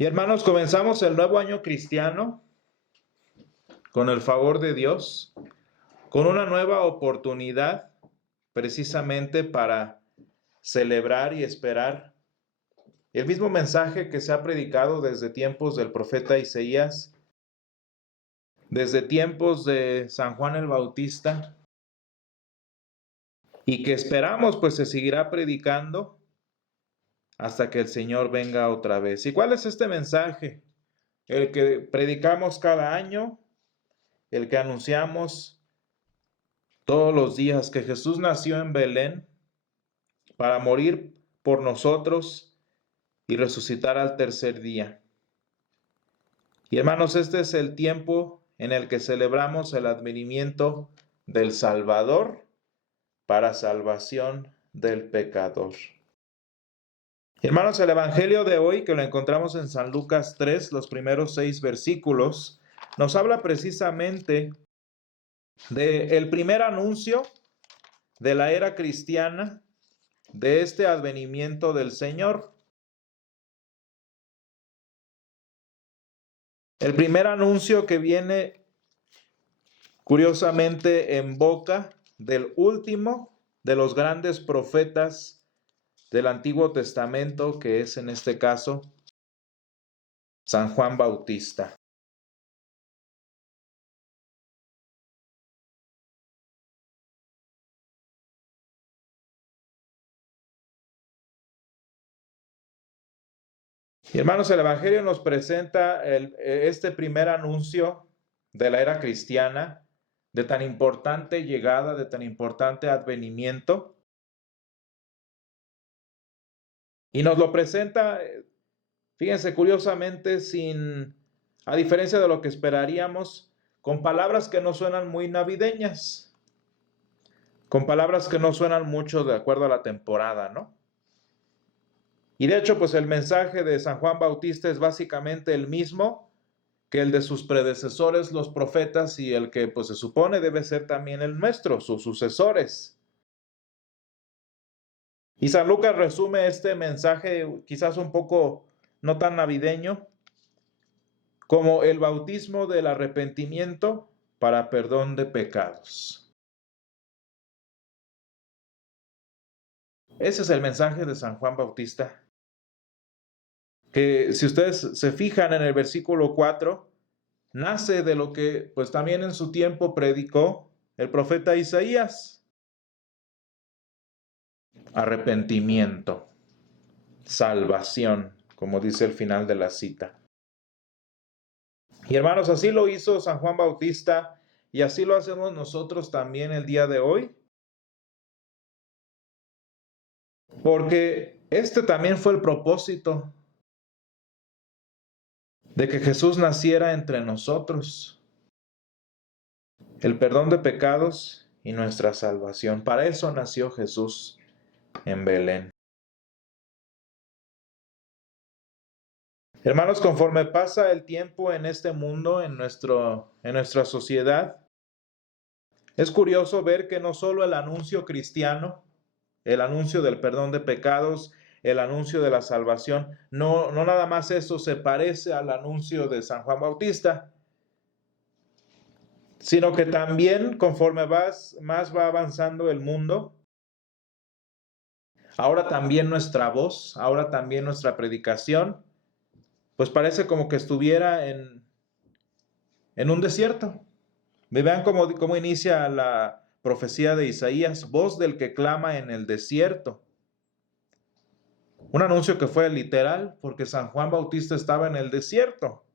Y hermanos, comenzamos el nuevo año cristiano con el favor de Dios, con una nueva oportunidad precisamente para celebrar y esperar el mismo mensaje que se ha predicado desde tiempos del profeta Isaías, desde tiempos de San Juan el Bautista, y que esperamos pues se seguirá predicando hasta que el Señor venga otra vez. ¿Y cuál es este mensaje? El que predicamos cada año, el que anunciamos todos los días, que Jesús nació en Belén para morir por nosotros y resucitar al tercer día. Y hermanos, este es el tiempo en el que celebramos el advenimiento del Salvador para salvación del pecador. Hermanos, el Evangelio de hoy, que lo encontramos en San Lucas 3, los primeros 6 versículos, nos habla precisamente del primer anuncio de la era cristiana, de este advenimiento del Señor. El primer anuncio que viene, curiosamente, en boca del último de los grandes profetas del Antiguo Testamento, que es en este caso San Juan Bautista. Y hermanos, el Evangelio nos presenta este primer anuncio de la era cristiana, de tan importante llegada, de tan importante advenimiento. Y nos lo presenta, fíjense, curiosamente, a diferencia de lo que esperaríamos, con palabras que no suenan muy navideñas, con palabras que no suenan mucho de acuerdo a la temporada, ¿no? Y de hecho, pues el mensaje de San Juan Bautista es básicamente el mismo que el de sus predecesores, los profetas, y el que pues se supone debe ser también el nuestro, sus sucesores. Y San Lucas resume este mensaje quizás un poco no tan navideño, como el bautismo del arrepentimiento para perdón de pecados. Ese es el mensaje de San Juan Bautista, que si ustedes se fijan en el versículo 4, nace de lo que pues también en su tiempo predicó el profeta Isaías. Arrepentimiento, salvación, como dice el final de la cita. Y hermanos, así lo hizo San Juan Bautista y así lo hacemos nosotros también el día de hoy. Porque este también fue el propósito de que Jesús naciera entre nosotros. El perdón de pecados y nuestra salvación. Para eso nació Jesús en Belén. Hermanos, conforme pasa el tiempo en este mundo, en nuestra sociedad, es curioso ver que no solo el anuncio cristiano, el anuncio del perdón de pecados, el anuncio de la salvación, no nada más eso se parece al anuncio de San Juan Bautista, sino que también conforme más va avanzando el mundo, ahora también nuestra voz, ahora también nuestra predicación, pues parece como que estuviera en un desierto. Vean cómo inicia la profecía de Isaías, voz del que clama en el desierto. Un anuncio que fue literal, porque San Juan Bautista estaba en el desierto.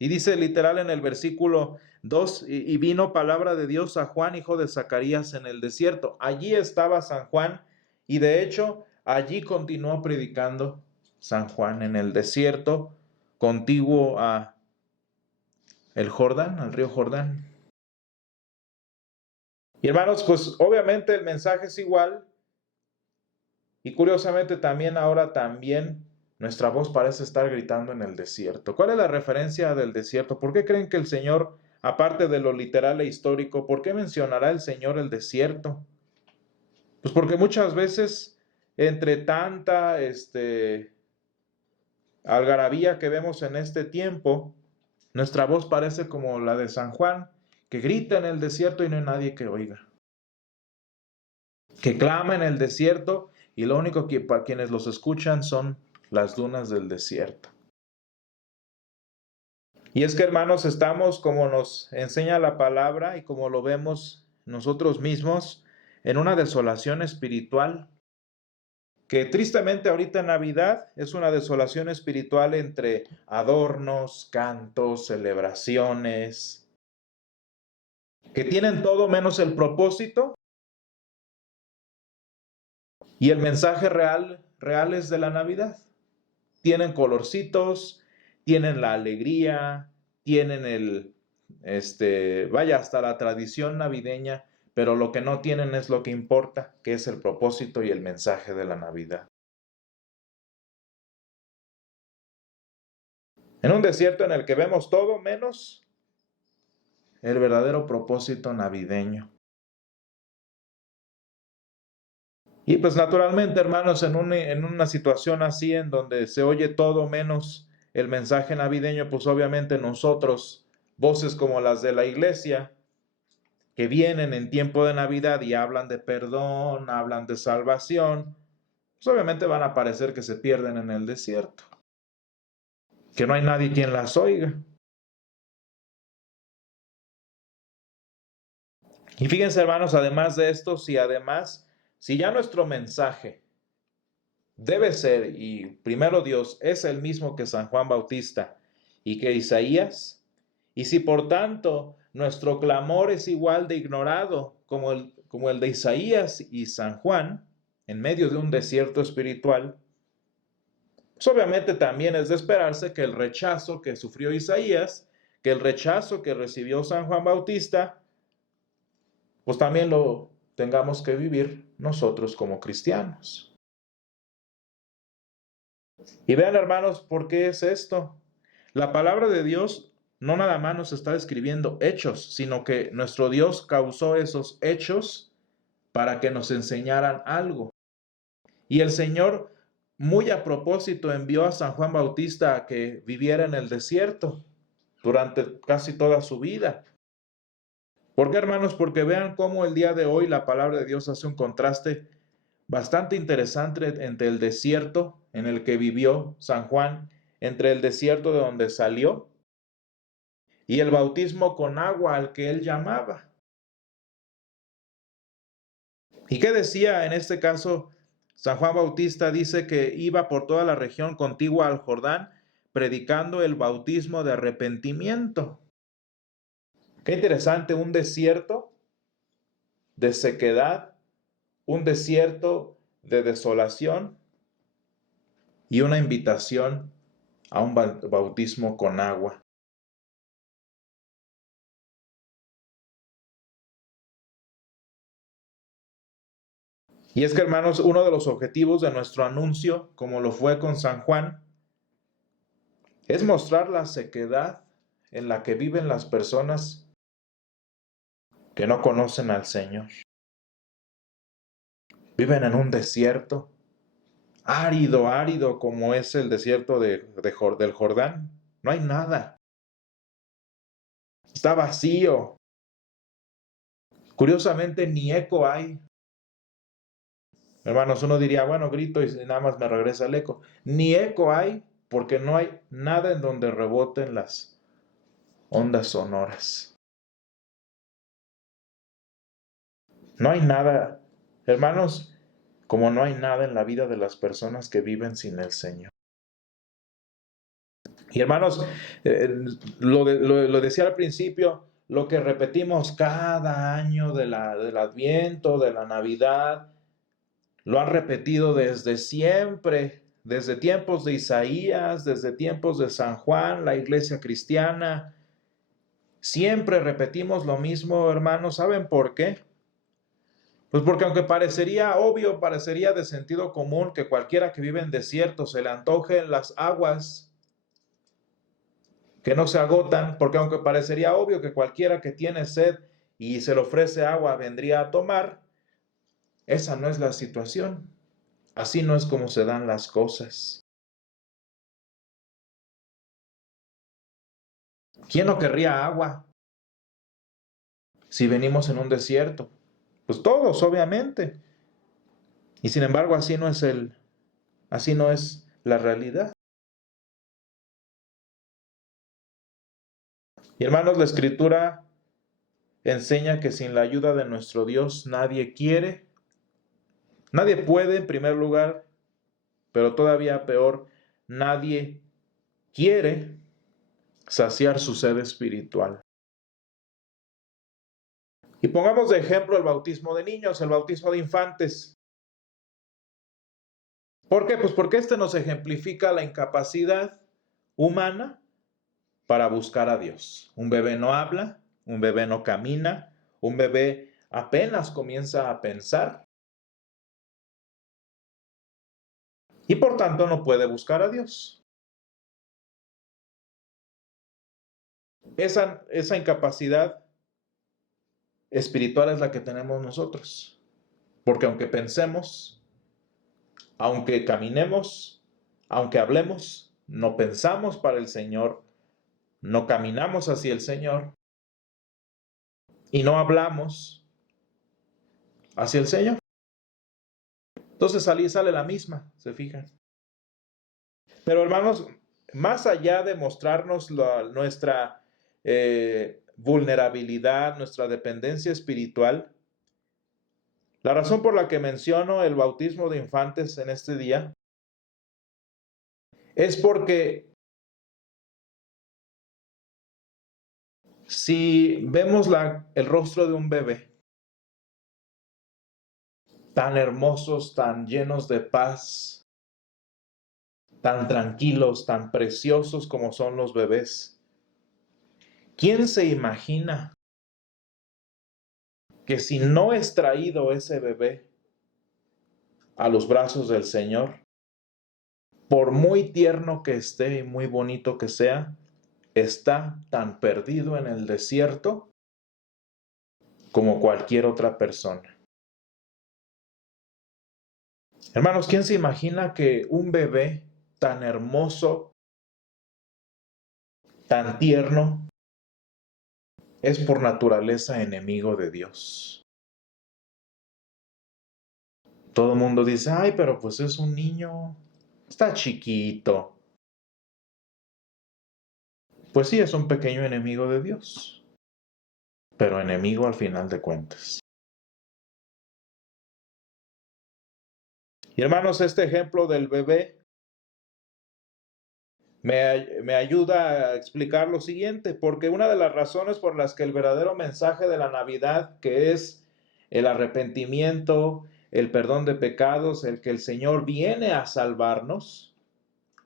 Y dice literal en el versículo 2, y vino palabra de Dios a Juan, hijo de Zacarías, en el desierto. Allí estaba San Juan, y de hecho, allí continuó predicando San Juan en el desierto, contiguo a el Jordán, al río Jordán. Y hermanos, pues obviamente el mensaje es igual, y curiosamente también ahora nuestra voz parece estar gritando en el desierto. ¿Cuál es la referencia del desierto? ¿Por qué creen que el Señor, aparte de lo literal e histórico, por qué mencionará el Señor el desierto? Pues porque muchas veces entre tanta algarabía que vemos en este tiempo, nuestra voz parece como la de San Juan, que grita en el desierto y no hay nadie que oiga, que clama en el desierto y lo único que para quienes los escuchan son las dunas del desierto. Y es que, hermanos, estamos, como nos enseña la palabra y como lo vemos nosotros mismos, en una desolación espiritual que tristemente ahorita en Navidad es una desolación espiritual entre adornos, cantos, celebraciones, que tienen todo menos el propósito y el mensaje reales de la Navidad. Tienen colorcitos, tienen la alegría, tienen hasta la tradición navideña, pero lo que no tienen es lo que importa, que es el propósito y el mensaje de la Navidad. En un desierto en el que vemos todo menos el verdadero propósito navideño. Y pues naturalmente, hermanos, en una situación así en donde se oye todo menos el mensaje navideño, pues obviamente nosotros, voces como las de la iglesia, que vienen en tiempo de Navidad y hablan de perdón, hablan de salvación, pues obviamente van a parecer que se pierden en el desierto, que no hay nadie quien las oiga. Y fíjense, hermanos, además de esto, si ya nuestro mensaje debe ser, y primero Dios es el mismo que San Juan Bautista y que Isaías, y si por tanto nuestro clamor es igual de ignorado como el de Isaías y San Juan, en medio de un desierto espiritual, pues obviamente también es de esperarse que el rechazo que sufrió Isaías, que el rechazo que recibió San Juan Bautista, pues también lo tengamos que vivir nosotros como cristianos. Y vean, hermanos, ¿por qué es esto? La palabra de Dios no nada más nos está describiendo hechos, sino que nuestro Dios causó esos hechos para que nos enseñaran algo. Y el Señor, muy a propósito, envió a San Juan Bautista a que viviera en el desierto durante casi toda su vida. ¿Por qué, hermanos? Porque vean cómo el día de hoy la palabra de Dios hace un contraste bastante interesante entre el desierto en el que vivió San Juan, entre el desierto de donde salió y el bautismo con agua al que él llamaba. ¿Y qué decía en este caso? San Juan Bautista dice que iba por toda la región contigua al Jordán predicando el bautismo de arrepentimiento. Qué interesante, un desierto de sequedad, un desierto de desolación y una invitación a un bautismo con agua. Y es que, hermanos, uno de los objetivos de nuestro anuncio, como lo fue con San Juan, es mostrar la sequedad en la que viven las personas que no conocen al Señor. Viven en un desierto árido como es el desierto del Jordán. No hay nada. Está vacío. Curiosamente, ni eco hay. Hermanos, uno diría, bueno, grito y nada más me regresa el eco. Ni eco hay porque no hay nada en donde reboten las ondas sonoras. No hay nada, hermanos, como no hay nada en la vida de las personas que viven sin el Señor. Y hermanos, lo decía al principio, lo que repetimos cada año del Adviento, de la Navidad, lo han repetido desde siempre, desde tiempos de Isaías, desde tiempos de San Juan, la iglesia cristiana. Siempre repetimos lo mismo, hermanos. ¿Saben por qué? Pues porque aunque parecería obvio, parecería de sentido común que cualquiera que vive en desierto se le antojen las aguas que no se agotan, porque aunque parecería obvio que cualquiera que tiene sed y se le ofrece agua vendría a tomar, esa no es la situación. Así no es como se dan las cosas. ¿Quién no querría agua si venimos en un desierto? Pues todos, obviamente. Y sin embargo, así no es la realidad. Y hermanos, la Escritura enseña que sin la ayuda de nuestro Dios nadie puede en primer lugar, pero todavía peor, nadie quiere saciar su sed espiritual. Y pongamos de ejemplo el bautismo de niños, el bautismo de infantes. ¿Por qué? Pues porque este nos ejemplifica la incapacidad humana para buscar a Dios. Un bebé no habla, un bebé no camina, un bebé apenas comienza a pensar y por tanto no puede buscar a Dios. Esa incapacidad espiritual es la que tenemos nosotros. Porque aunque pensemos, aunque caminemos, aunque hablemos, no pensamos para el Señor, no caminamos hacia el Señor y no hablamos hacia el Señor. Entonces ahí sale la misma, ¿se fijan? Pero hermanos, más allá de mostrarnos nuestra vulnerabilidad, nuestra dependencia espiritual, la razón por la que menciono el bautismo de infantes en este día es porque si vemos el rostro de un bebé, tan hermosos, tan llenos de paz, tan tranquilos, tan preciosos como son los bebés, ¿quién se imagina que si no es traído ese bebé a los brazos del Señor, por muy tierno que esté y muy bonito que sea, está tan perdido en el desierto como cualquier otra persona? Hermanos, ¿quién se imagina que un bebé tan hermoso, tan tierno, es por naturaleza enemigo de Dios? Todo el mundo dice, ay, pero pues es un niño, está chiquito. Pues sí, es un pequeño enemigo de Dios, pero enemigo al final de cuentas. Y hermanos, este ejemplo del bebé me ayuda a explicar lo siguiente, porque una de las razones por las que el verdadero mensaje de la Navidad, que es el arrepentimiento, el perdón de pecados, el que el Señor viene a salvarnos,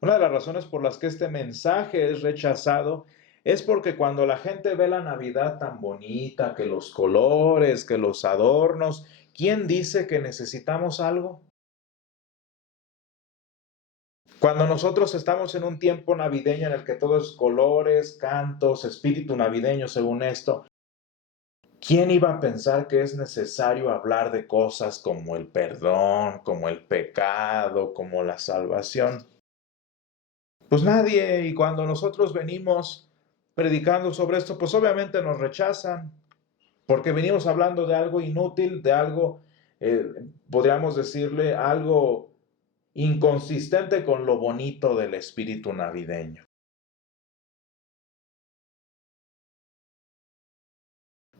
una de las razones por las que este mensaje es rechazado es porque cuando la gente ve la Navidad tan bonita, que los colores, que los adornos, ¿quién dice que necesitamos algo? Cuando nosotros estamos en un tiempo navideño en el que todo es colores, cantos, espíritu navideño según esto, ¿quién iba a pensar que es necesario hablar de cosas como el perdón, como el pecado, como la salvación? Pues nadie, y cuando nosotros venimos predicando sobre esto, pues obviamente nos rechazan, porque venimos hablando de algo inútil, de algo, podríamos decirle, algo inconsistente con lo bonito del espíritu navideño.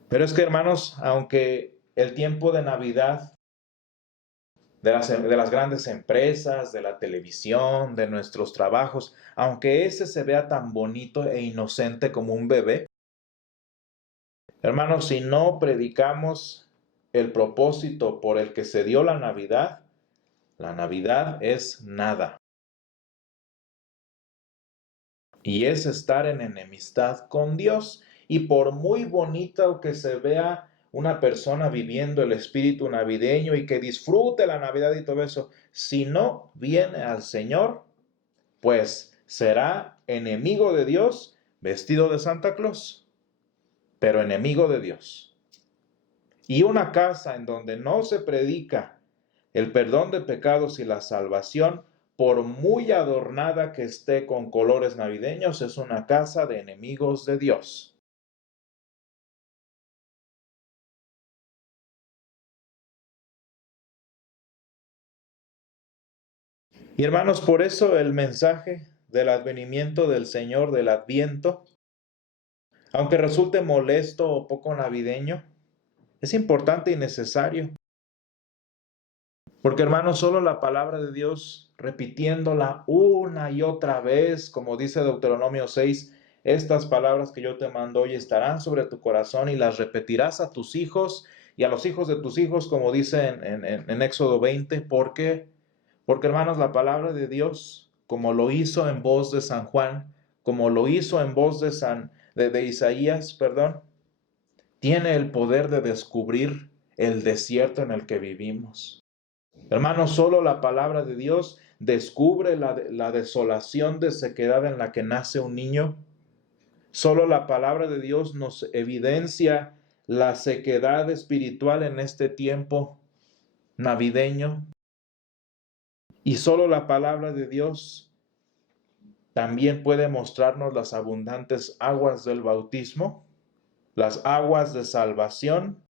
Pero es que, hermanos, aunque el tiempo de Navidad, de las grandes empresas, de la televisión, de nuestros trabajos, aunque ese se vea tan bonito e inocente como un bebé, hermanos, si no predicamos el propósito por el que se dio la Navidad es nada. Y es estar en enemistad con Dios. Y por muy bonito que se vea una persona viviendo el espíritu navideño y que disfrute la Navidad y todo eso, si no viene al Señor, pues será enemigo de Dios vestido de Santa Claus, pero enemigo de Dios. Y una casa en donde no se predica el perdón de pecados y la salvación, por muy adornada que esté con colores navideños, es una casa de enemigos de Dios. Y hermanos, por eso el mensaje del advenimiento del Señor, del Adviento, aunque resulte molesto o poco navideño, es importante y necesario. Porque hermanos, solo la palabra de Dios, repitiéndola una y otra vez, como dice Deuteronomio 6, estas palabras que yo te mando hoy estarán sobre tu corazón y las repetirás a tus hijos y a los hijos de tus hijos, como dice en Éxodo 20. ¿Por qué? Porque hermanos, la palabra de Dios, como lo hizo en voz de San Juan, como lo hizo en voz de Isaías, perdón, tiene el poder de descubrir el desierto en el que vivimos. Hermanos, solo la palabra de Dios descubre la desolación de sequedad en la que nace un niño. Solo la palabra de Dios nos evidencia la sequedad espiritual en este tiempo navideño. Y solo la palabra de Dios también puede mostrarnos las abundantes aguas del bautismo, las aguas de salvación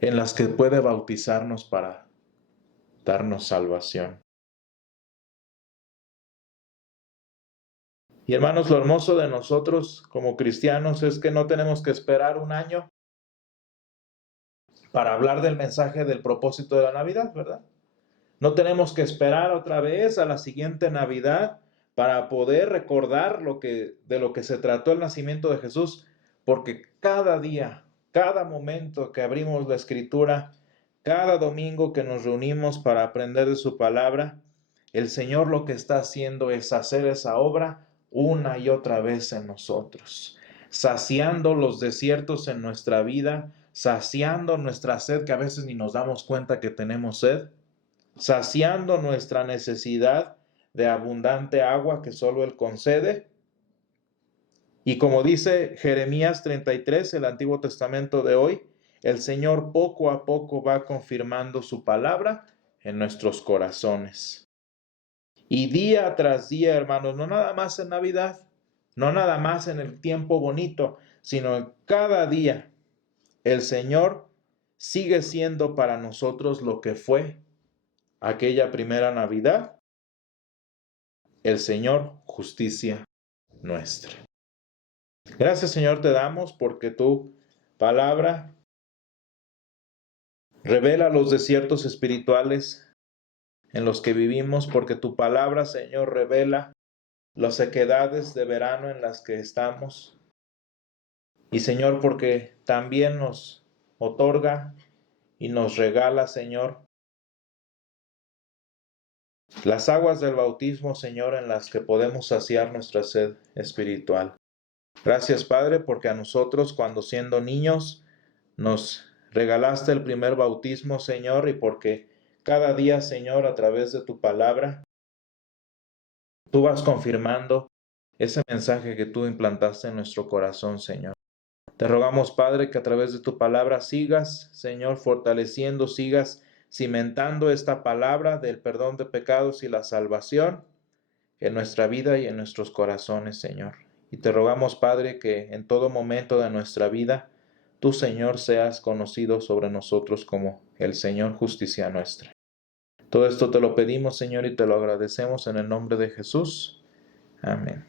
en las que puede bautizarnos para darnos salvación. Y hermanos, lo hermoso de nosotros como cristianos es que no tenemos que esperar un año para hablar del mensaje del propósito de la Navidad, ¿verdad? No tenemos que esperar otra vez a la siguiente Navidad para poder recordar de lo que se trató el nacimiento de Jesús, porque cada día, cada momento que abrimos la Escritura, cada domingo que nos reunimos para aprender de su palabra, el Señor lo que está haciendo es hacer esa obra una y otra vez en nosotros, saciando los desiertos en nuestra vida, saciando nuestra sed que a veces ni nos damos cuenta que tenemos sed, saciando nuestra necesidad de abundante agua que solo Él concede. Y como dice Jeremías 33, el Antiguo Testamento de hoy, el Señor poco a poco va confirmando su palabra en nuestros corazones. Y día tras día, hermanos, no nada más en Navidad, no nada más en el tiempo bonito, sino cada día, el Señor sigue siendo para nosotros lo que fue aquella primera Navidad, el Señor, justicia nuestra. Gracias, Señor, te damos porque tu palabra revela los desiertos espirituales en los que vivimos, porque tu palabra, Señor, revela las sequedades de verano en las que estamos. Y, Señor, porque también nos otorga y nos regala, Señor, las aguas del bautismo, Señor, en las que podemos saciar nuestra sed espiritual. Gracias, Padre, porque a nosotros, cuando siendo niños, nos regalaste el primer bautismo, Señor, y porque cada día, Señor, a través de tu palabra, tú vas confirmando ese mensaje que tú implantaste en nuestro corazón, Señor. Te rogamos, Padre, que a través de tu palabra sigas, Señor, fortaleciendo, sigas cimentando esta palabra del perdón de pecados y la salvación en nuestra vida y en nuestros corazones, Señor. Y te rogamos, Padre, que en todo momento de nuestra vida, tú, Señor, seas conocido sobre nosotros como el Señor justicia nuestra. Todo esto te lo pedimos, Señor, y te lo agradecemos en el nombre de Jesús. Amén.